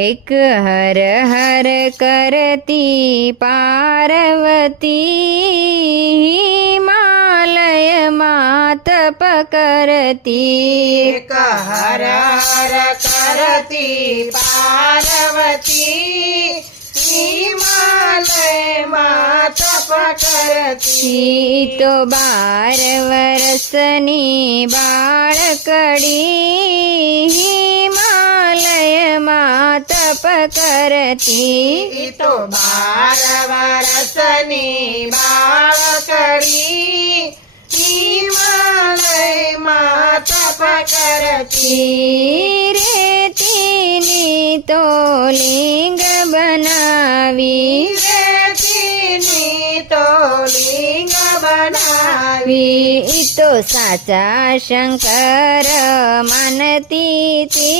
एक हर हर करती पार्वती हिमालय मात पकरती एक हर हर करती पार्वती हिमालय मात पकरती तो 12 वर्षनी बाळकडी हिमालय मात पकरती तो 12 वर्षनी बाळकडी हिमालय मात पकरती रेतीनी तो लिंग बनावी रेतीनी तो लिंग बनावी तो साचा शंकर मानती ती